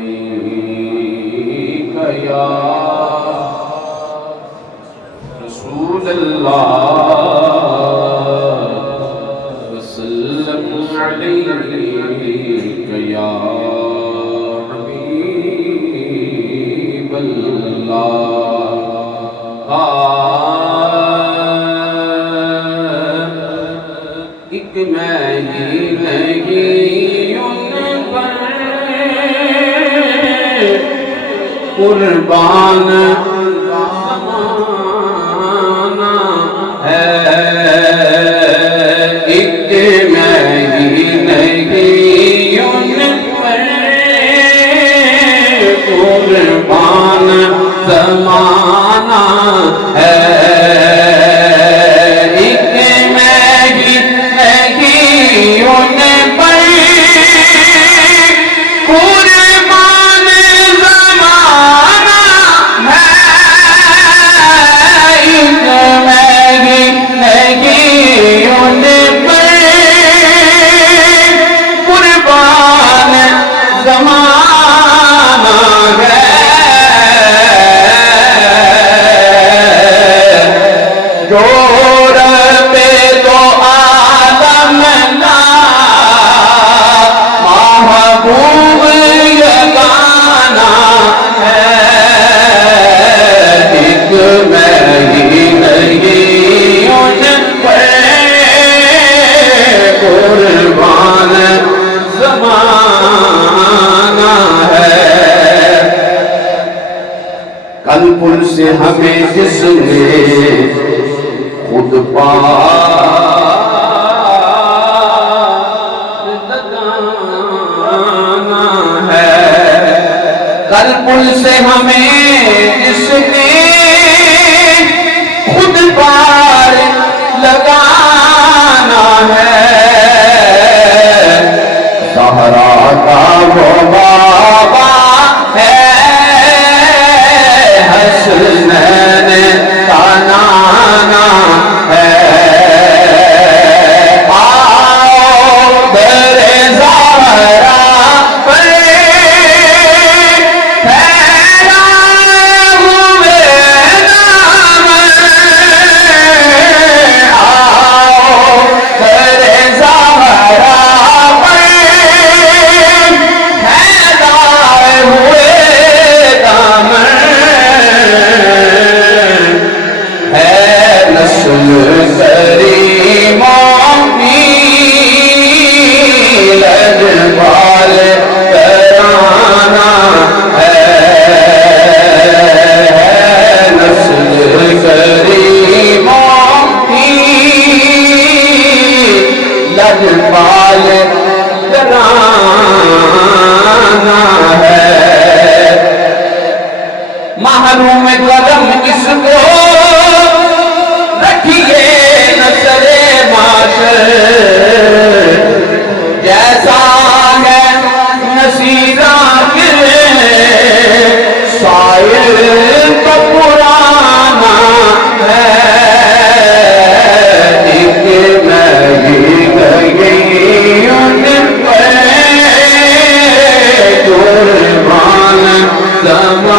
علیک یا رسول اللہ وسلم علیک یا حبیب اللہ ایک میں ہی نہیں ان پر قربان زمانہ ہے ایک میں ہی نہیں ان پر قربان زمانہ ہے کل پل سے ہمیں جس نے خود پار لگانا ہے کل پل سے ہمیں جس نے خود پار لگانا ہے زہرا کا وہ بابا ہے حسنین کا نانا ہے آؤ در زہرا پر پھیلائے ہوئے دامن آؤ در زہرا پر پھیلائے ہوئے دامن کریموں کی لجپال ترانہ ہے نسل کریموں کی لجپال ترانہ ہے محروم قدم اس کو رکھیے نصر معاشر جیسا ہے نصیرہ کے سائر تو پرانا ہے ایک میں ہی گئی ان پر قربان زمان